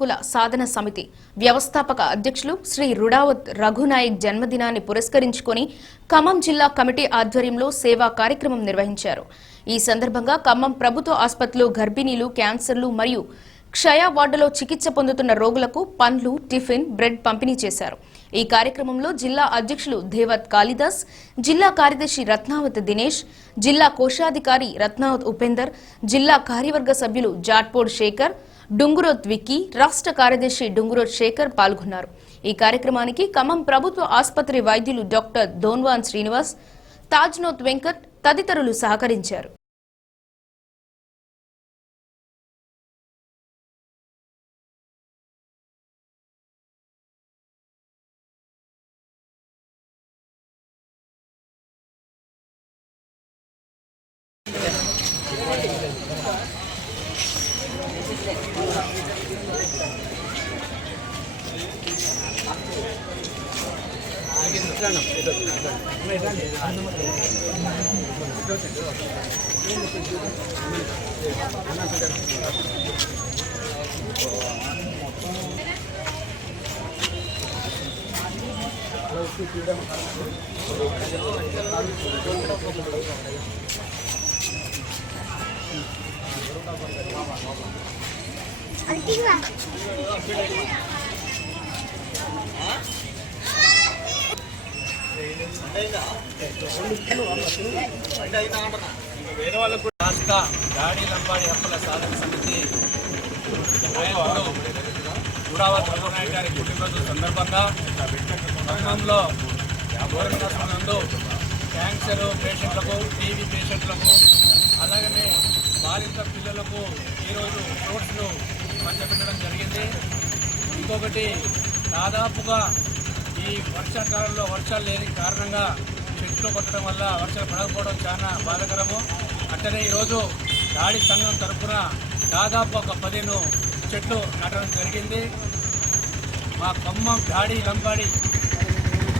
హక్కుల సాధన సమితి వ్యవస్థాపక అధ్యక్షులు శ్రీ రుడావత్ రఘునాయక్ జన్మదినాన్ని పురస్కరించుకొని ఖమ్మం జిల్లా కమిటీ ఆధ్వర్యంలో సేవా కార్యక్రమం నిర్వహించారు. ఈ సందర్భంగా ఖమ్మం ప్రభుత్వ ఆసుపత్రిలో గర్భిణీలు, క్యాన్సర్లు మరియు క్షయ వార్డులో చికిత్స పొందుతున్న రోగులకు పండ్లు, టిఫిన్, బ్రెడ్ పంపిణీ చేశారు. ఈ కార్యక్రమంలో జిల్లా అధ్యక్షులు దేవత్ కాళిదాస్, జిల్లా కార్యదర్శి రత్నావత్ దినేష్, జిల్లా కోశాధికారి రత్నావత్ ఉపేందర్, జిల్లా కార్యవర్గ సభ్యులు జాట్పోడ్ శేఖర్, డుంగురోత్ విక్కీ, రాష్ట్ర కార్యదర్శి డుంగురోత్ శేఖర్ పాల్గొన్నారు. ఈ కార్యక్రమానికి ఖమ్మం ప్రభుత్వ ఆసుపత్రి వైద్యులు డాక్టర్ దోన్వాన్ శ్రీనివాస్, తాజ్నోత్ వెంకట్ తదితరులు సహకరించారు. రాష్ట్ర గాడి లంబాడి హక్కుల సాధన సమితి రుడావత్ రఘునాయక్ గారి పుట్టినరోజు సందర్భంగా ఖమ్మంలో నందు క్యాన్సర్ పేషెంట్లకు, టీబీ పేషెంట్లకు, అలాగనే బాలింత పిల్లలకు ఈరోజు ఫ్రూట్స్ను పంచబెట్టడం జరిగింది. ఇంకొకటి దాదాపుగా ఈ వర్షాకాలంలో వర్షాలు లేని కారణంగా చెట్లు కొట్టడం వల్ల వర్షాలు పడకపోవడం చాలా బాధాకరము. అట్లనే ఈరోజు గాడి సంఘం తరఫున దాదాపు ఒక 15 చెట్లు నాటడం జరిగింది. మా ఖమ్మం గాడి లంబాడి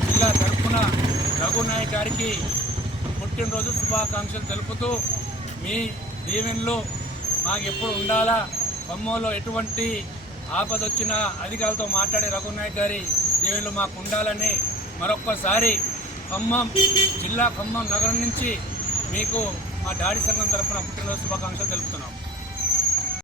జిల్లా తరఫున రఘునాయక్ గారికి పుట్టినరోజు శుభాకాంక్షలు తెలుపుతూ మీ దీవెనలు మాకు ఎప్పుడు ఉండాలా, ఖమ్మంలో ఎటువంటి ఆపద వచ్చినా అధికారులతో మాట్లాడే రఘునాయక్ గారి దీవెనలు మాకు ఉండాలని మరొక్కసారి ఖమ్మం జిల్లా, ఖమ్మం నగరం నుంచి మీకు మా డాడీ సంఘం తరఫున పుట్టినరోజు శుభాకాంక్షలు తెలుపుతున్నాం.